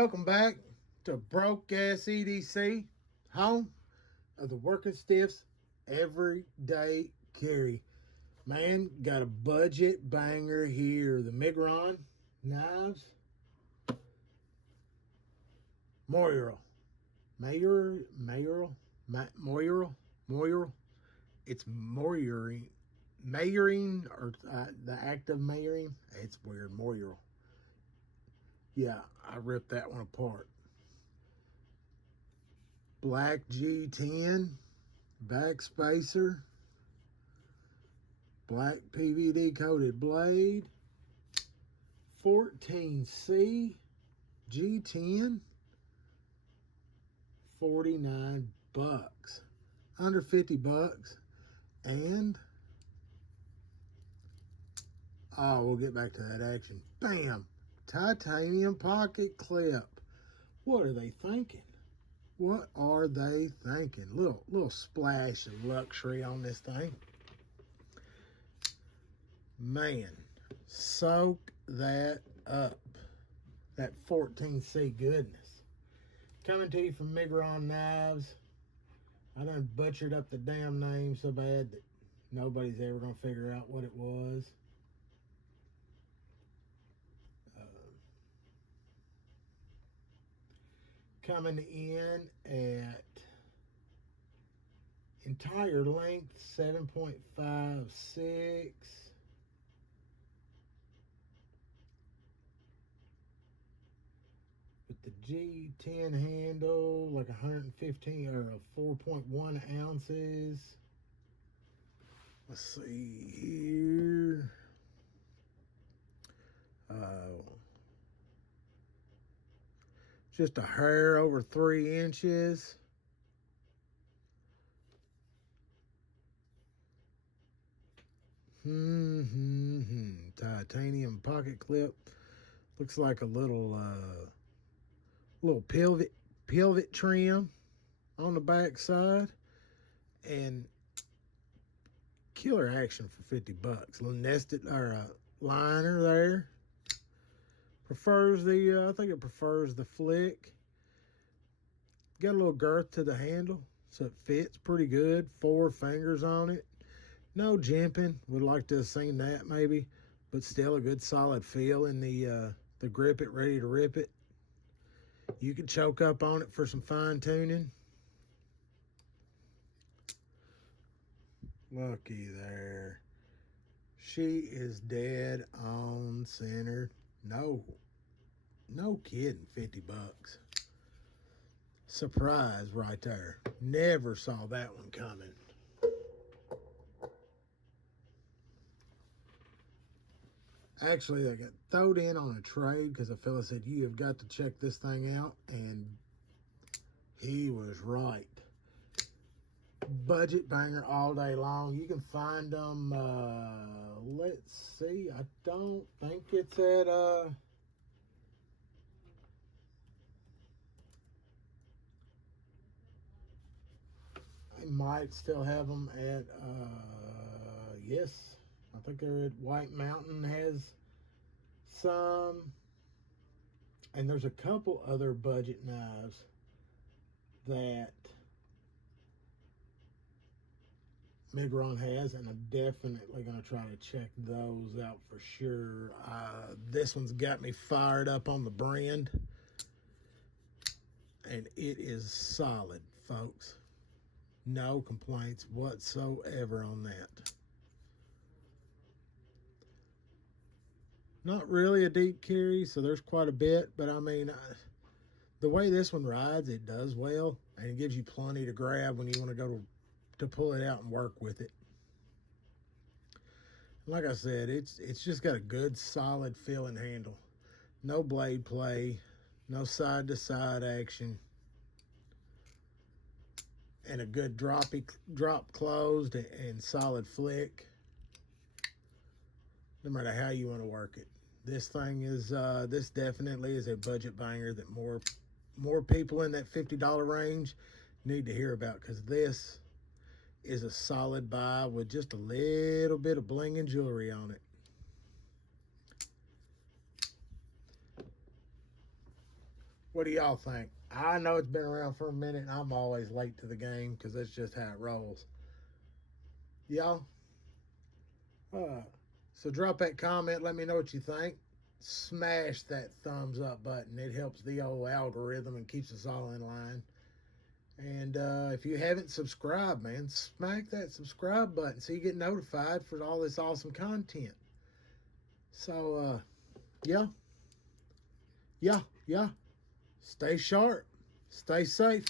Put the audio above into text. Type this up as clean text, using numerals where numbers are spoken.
Welcome back to Broke Ass EDC, home of the working stiffs everyday carry. Man, got a budget banger here. The Miguron knives, Moyarl, Moyarl. It's Mayoring, or the act of mayoring. It's weird, Moyarl. Yeah, I ripped that one apart. Black G10, back spacer, black PVD coated blade, 14C G10, 49 bucks, under 50 bucks, and we'll get back to that action. Bam! Titanium pocket clip. What are they thinking? What are they thinking? Little splash of luxury on this thing. Man, soak that up. That 14C goodness. Coming to you from Miguron Knives. I done butchered up the damn name so bad that nobody's ever going to figure out what it was. Coming in at entire length 7.56, with the G10 handle like 115 or 4.1 ounces. Let's see here. Just a hair over 3 inches. Titanium pocket clip. Looks like a little pivot trim on the back side, and killer action for 50 bucks. A little nested or a liner there. Prefers the, I think it prefers the flick. Got a little girth to the handle, so it fits pretty good. 4 fingers on it. No jimping. Would like to have seen that maybe, but still a good solid feel in the grip it, ready to rip it. You can choke up on it for some fine tuning. Looky there. She is dead on center. No kidding, 50 bucks. Surprise right there. Never saw that one coming. Actually, I got thrown in on a trade because a fella said, you have got to check this thing out, and he was right. Budget banger all day long. You can find them, let's see, I don't think it's at, I might still have them at, yes, I think they're at White Mountain has some. And there's a couple other budget knives that Miguron has, and I'm definitely going to try to check those out for sure. This one's got me fired up on the brand, and it is solid, folks. No complaints whatsoever on that. Not really a deep carry, so there's quite a bit, but I mean, the way this one rides, it does well, and it gives you plenty to grab when you want to go to pull it out and work with it. Like I said, it's just got a good solid feeling handle. No blade play, no side to side action, and a good drop closed and solid flick. No matter how you want to work it. This thing is, this definitely is a budget banger that more people in that $50 range need to hear about, because this is a solid buy with just a little bit of bling and jewelry on it. What do y'all think? I know it's been around for a minute, and I'm always late to the game because that's just how it rolls. Y'all? Uh, so drop that comment. Let me know what you think. Smash that thumbs up button. It helps the old algorithm and keeps us all in line. And if you haven't subscribed, man, smack that subscribe button so you get notified for all this awesome content. So, yeah, yeah. Stay sharp. Stay safe.